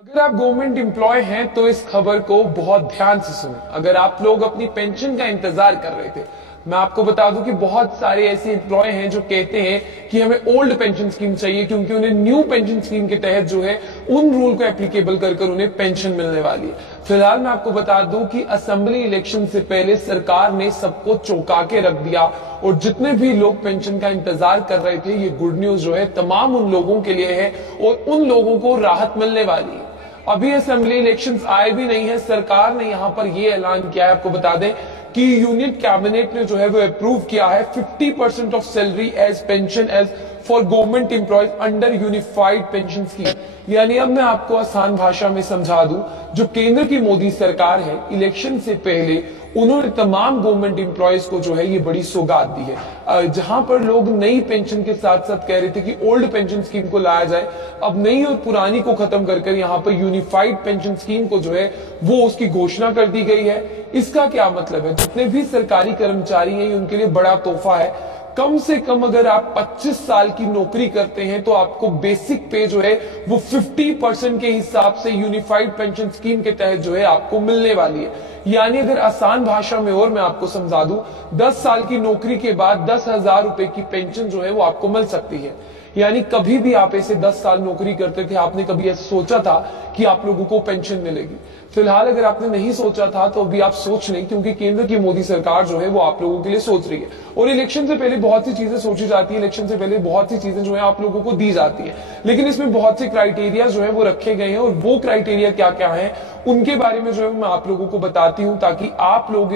अगर आप government employ हैं तो इस खबर को बहुत ध्यान से सुनें। अगर आप लोग अपनी पेंशन का इंतजार कर रहे थे, मैं आपको बता दूं कि बहुत सारे ऐसे एम्प्लॉय हैं जो कहते हैं कि हमें ओल्ड पेंशन स्कीम चाहिए क्योंकि उन्हें न्यू पेंशन स्कीम के तहत जो है उन रूल को एप्लीकेबल कर उन्हें पेंशन मिलने वाली है। फिलहाल मैं आपको बता दूं कि असेंबली इलेक्शन से पहले सरकार ने सबको चौंका के रख दिया और जितने भी लोग पेंशन का इंतजार कर रहे थे, ये गुड न्यूज जो है तमाम उन लोगों के लिए है और उन लोगों को राहत मिलने वाली है। अभी असेंबली इलेक्शंस आए भी नहीं है, सरकार ने यहां पर यह ऐलान किया है। आपको बता दें कि यूनियन कैबिनेट ने जो है वो अप्रूव किया है 50% of salary as pension as for government employees under unified pension scheme. यानी अब मैं आपको आसान भाषा में समझा दूं, जो केंद्र की मोदी सरकार है, इलेक्शन से पहले उन्होंने तमाम गवर्नमेंट एम्प्लॉयज को जो है ये बड़ी सौगात दी है। जहां पर लोग नई पेंशन के साथ साथ कह रहे थे कि ओल्ड पेंशन स्कीम को लाया जाए, अब नई और पुरानी को खत्म कर यहां पर यूनिफाइड पेंशन स्कीम को जो है वो उसकी घोषणा कर दी गई है। इसका क्या मतलब है? जितने भी सरकारी कर्मचारी हैं उनके लिए बड़ा तोहफा है। कम से कम अगर आप 25 साल की नौकरी करते हैं तो आपको बेसिक पे जो है वो 50% के हिसाब से यूनिफाइड पेंशन स्कीम के तहत जो है आपको मिलने वाली है। यानी अगर आसान भाषा में और मैं आपको समझा दूं, 10 साल की नौकरी के बाद 10,000 रुपए की पेंशन जो है वो आपको मिल सकती है। यानी कभी भी आप ऐसे 10 साल नौकरी करते थे, आपने कभी ऐसा सोचा था कि आप लोगों को पेंशन मिलेगी? फिलहाल अगर आपने नहीं सोचा था तो अभी आप सोच लें, क्योंकि केंद्र की मोदी सरकार जो है वो आप लोगों के लिए सोच रही है। और इलेक्शन से पहले बहुत सी चीजें सोची जाती है, इलेक्शन से पहले बहुत सी चीजें जो है आप लोगों को दी जाती है, लेकिन इसमें बहुत से क्राइटेरिया जो है वो रखे गए हैं और वो क्राइटेरिया क्या क्या है उनके बारे में जो है मैं आप लोगों को बताती हूं, ताकि आप लोग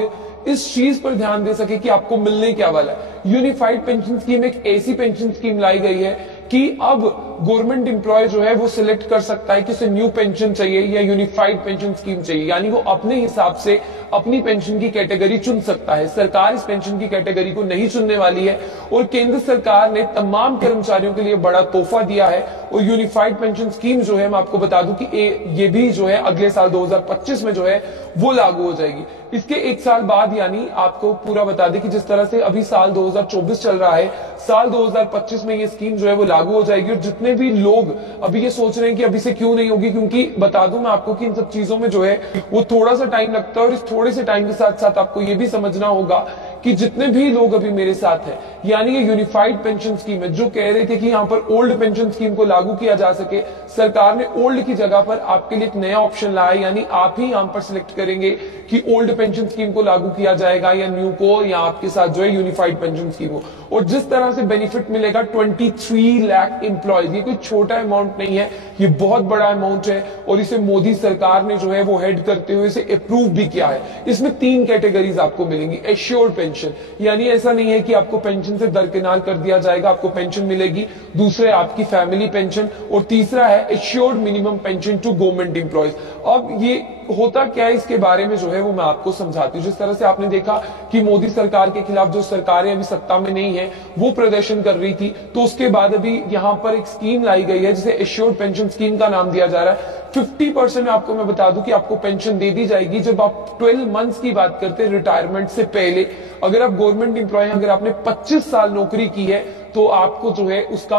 इस चीज पर ध्यान दे सके कि आपको मिलने क्या वाला है। यूनिफाइड पेंशन स्कीम एक ऐसी पेंशन स्कीम लाई गई है कि अब गवर्नमेंट एम्प्लॉय जो है वो सिलेक्ट कर सकता है कि उसे न्यू पेंशन चाहिए या यूनिफाइड पेंशन स्कीम चाहिए। यानी वो अपने हिसाब से अपनी पेंशन की कैटेगरी चुन सकता है। सरकार इस पेंशन की कैटेगरी को नहीं चुनने वाली है और केंद्र सरकार ने तमाम कर्मचारियों के लिए बड़ा तोहफा दिया है। और यूनिफाइड पेंशन स्कीम जो है मैं आपको बता दूं कि ये भी जो है अगले साल 2025 में जो है वो लागू हो जाएगी। इसके एक साल बाद, यानी आपको पूरा बता दें कि जिस तरह से अभी साल 2024 चल रहा है, साल 2025 में ये स्कीम जो है वो लागू हो जाएगी। और जितने भी लोग अभी ये सोच रहे हैं कि अभी से क्यों नहीं होगी, क्योंकि बता दूं मैं आपको कि इन सब चीजों में जो है वो थोड़ा सा टाइम लगता है। और इस थोड़े से टाइम के साथ साथ आपको ये भी समझना होगा कि जितने भी लोग अभी मेरे साथ हैं, यानी ये यूनिफाइड पेंशन स्कीम है, जो कह रहे थे कि यहाँ पर ओल्ड पेंशन स्कीम को लागू किया जा सके, सरकार ने ओल्ड की जगह पर आपके लिए एक नया ऑप्शन लाया। यानी आप ही यहाँ पर सिलेक्ट करेंगे कि ओल्ड पेंशन स्कीम को लागू किया जाएगा या न्यू को, या आपके साथ जो है यूनिफाइड पेंशन स्कीम हो। और जिस तरह से बेनिफिट मिलेगा 23 लाख एम्प्लॉयज, ये कोई छोटा अमाउंट नहीं है, ये बहुत बड़ा अमाउंट है। और इसे मोदी सरकार ने जो है वो हेड करते हुए इसे अप्रूव भी किया है। इसमें 3 कैटेगरीज आपको मिलेंगी। एश्योर्ड पेंशन, यानी ऐसा नहीं है कि आपको पेंशन से दरकिनार कर दिया जाएगा, आपको पेंशन मिलेगी। दूसरा है आपकी फैमिली पेंशन और तीसरा है assured minimum pension to government employees. अब ये होता क्या है इसके बारे में जो है वो मैं आपको समझाती हूँ। जिस तरह से आपने देखा कि मोदी सरकार के खिलाफ जो सरकारें अभी सत्ता में नहीं है वो प्रदर्शन कर रही थी, तो उसके बाद अभी यहाँ पर एक स्कीम लाई गई है जिसे एश्योर्ड पेंशन स्कीम का नाम दिया जा रहा है। 50% आपको मैं बता दूं कि आपको पेंशन दे दी जाएगी जब आप 12 मंथ्स की बात करते हैं रिटायरमेंट से पहले। अगर आप गवर्नमेंट एम्प्लॉय हैं, अगर आपने 25 साल नौकरी की है तो आपको जो है उसका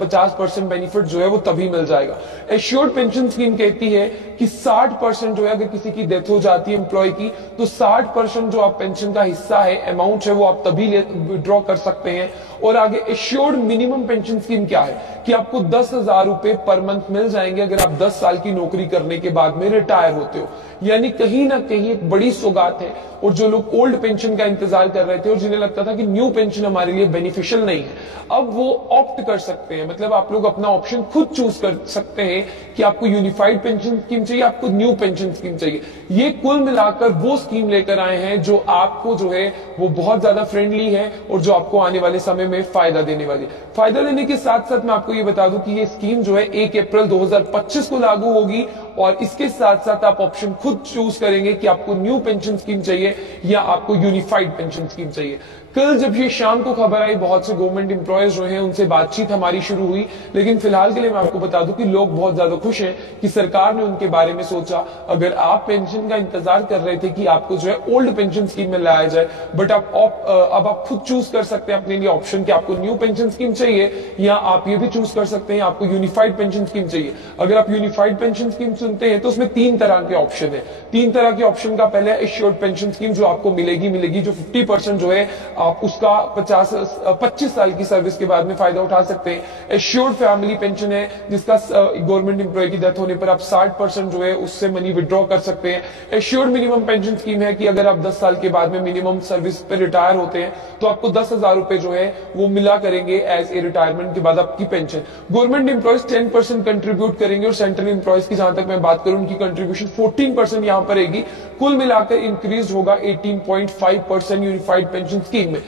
50% बेनिफिट जो है वो तभी मिल जाएगा। एश्योर्ड पेंशन स्कीम कहती है कि 60% जो है अगर किसी की डेथ हो जाती है एम्प्लॉय की, तो 60% जो आप पेंशन का हिस्सा है, अमाउंट है, वो आप तभी विड्रॉ कर सकते हैं। और आगे एश्योर्ड मिनिमम पेंशन स्कीम क्या है कि आपको 10,000 रुपए पर मंथ मिल जाएंगे अगर आप 10 साल की नौकरी करने के बाद में रिटायर होते हो। यानी कहीं ना कहीं एक बड़ी सौगात है। और जो लोग ओल्ड पेंशन का इंतजार कर रहे थे और जिन्हें लगता था कि न्यू पेंशन हमारे लिए बेनिफिशियल नहीं है, अब वो ऑप्ट कर सकते हैं। मतलब आप लोग अपना ऑप्शन खुद चूज कर सकते हैं कि आपको यूनिफाइड पेंशन स्कीम चाहिए, आपको न्यू पेंशन स्कीम चाहिए। ये कुल मिलाकर वो स्कीम लेकर आए हैं जो आपको जो है वो बहुत ज्यादा फ्रेंडली है और जो आपको आने वाले समय में फायदा देने वाली है। फायदा देने के साथ साथ मैं आपको ये बता दूं कि ये स्कीम जो है 1 अप्रैल 2025 को लागू होगी। और इसके साथ साथ आप ऑप्शन खुद चूज करेंगे कि आपको न्यू पेंशन स्कीम चाहिए या आपको यूनिफाइड पेंशन स्कीम चाहिए। कल जब ये शाम को खबर आई, बहुत से गवर्नमेंट एम्प्लॉयज जो हैं उनसे बातचीत हमारी शुरू हुई, लेकिन फिलहाल के लिए मैं आपको बता दूं कि लोग बहुत ज्यादा खुश हैं कि सरकार ने उनके बारे में सोचा। अगर आप पेंशन का इंतजार कर रहे थे कि आपको जो है ओल्ड पेंशन स्कीम में लाया जाए, बट अब आप खुद चूज कर सकते हैं अपने लिए ऑप्शन कि आपको न्यू पेंशन स्कीम चाहिए, या आप ये भी चूज कर सकते हैं आपको यूनिफाइड पेंशन स्कीम चाहिए। अगर आप यूनिफाइड पेंशन स्कीम सुनते हैं तो उसमें 3 तरह के ऑप्शन है। 3 तरह के ऑप्शन का पहले एश्योर्ड पेंशन स्कीम जो आपको मिलेगी जो 50% जो है आप उसका 25 साल की सर्विस के बाद में फायदा उठा सकते हैं। एश्योर्ड फैमिली पेंशन है जिसका गवर्नमेंट एम्प्लॉय की डेथ होने पर आप 60% जो है उससे मनी विड्रॉ कर सकते हैं। एश्योर्ड मिनिमम पेंशन स्कीम है कि अगर आप 10 साल के बाद में मिनिमम सर्विस पे रिटायर होते हैं तो आपको 10,000 रुपए जो है वो मिला करेंगे एज ए रिटायरमेंट के बाद आपकी पेंशन। गवर्नमेंट एम्प्लॉयज 10% कंट्रीब्यूट करेंगे और सेंट्रल एम्प्लॉयज की जहां तक मैं बात करूं उनकी कंट्रीब्यूशन 14% यहां पर रहेगी। कुल मिलाकर इंक्रीज होगा 18.5% यूनिफाइड पेंशन स्कीम में।